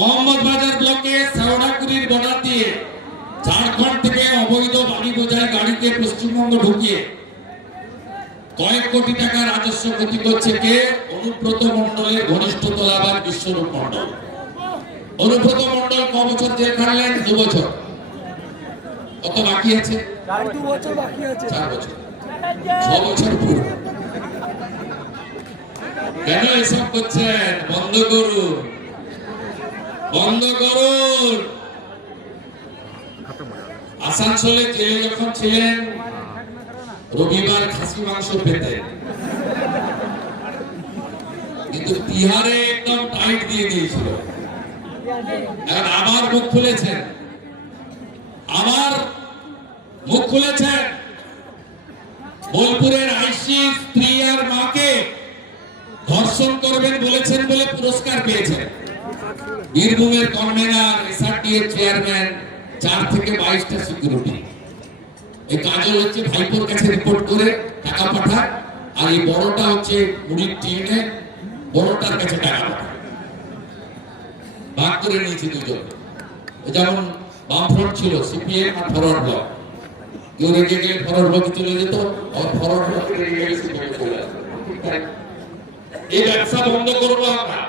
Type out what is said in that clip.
মোহাম্মদ বাজার ব্লকে শেওড়াকুড়ির বর্ডার দিয়ে ঝাড়খণ্ড থেকে অবৈধ বাড়ি বোঝাই গাড়িতে পশ্চিমবঙ্গ ঢুকিয়ে কয়েক কোটি টাকা রাজস্ব ক্ষতি করছে কে? অনুব্রত মন্ডলের ঘনিষ্ঠ তলাবার বিশ্বরূপ মন্ডল অনুব্রত মন্ডল ক বছর জেল খাটলেন দু বছর। কত বাকি আছে? চার বছর ছ বছর পুরো কেন এসব করছেন? বন্ধ করুন। বন্ধ করুন। আসানসোলে জেলে যখন ছিলেন, রবিবার খাসি মাংস পেতেন। কিন্তু তিহারে একদম টাইট দিয়ে দিয়েছিল। এখন আবার মুখ খুলেছেন। আমার মুখ খুলেছেন। বোলপুরের আইসি স্ত্রী আর মাকে ধর্ষণ করবেন বলেছেন বলে পুরস্কার পেয়েছেন। বীরভূমের কনভেনার এসআরটি চেয়ারম্যান, চার থেকে বাইশটা সিকিউরিটি। এই কাজল হচ্ছে ভাইপোর কাছে রিপোর্ট করে টাকা পাঠায়, আর এই বড়টা হচ্ছে মুড়ির টিমে, বড়টার কাছে টাকা পাঠায়। ভাগ করে নিয়েছে দুজন। যেমন বামফ্রন্ট ছিল, সিপিএম আর ফরওয়ার্ড ব্লক। কেউ রেগে গেলে ফরওয়ার্ড ব্লকে চলে যেত আর ফরওয়ার্ড ব্লকে রেগে গেলে সিপিএম চলে আসতো। এই ব্যবসা বন্ধ করব আমরা।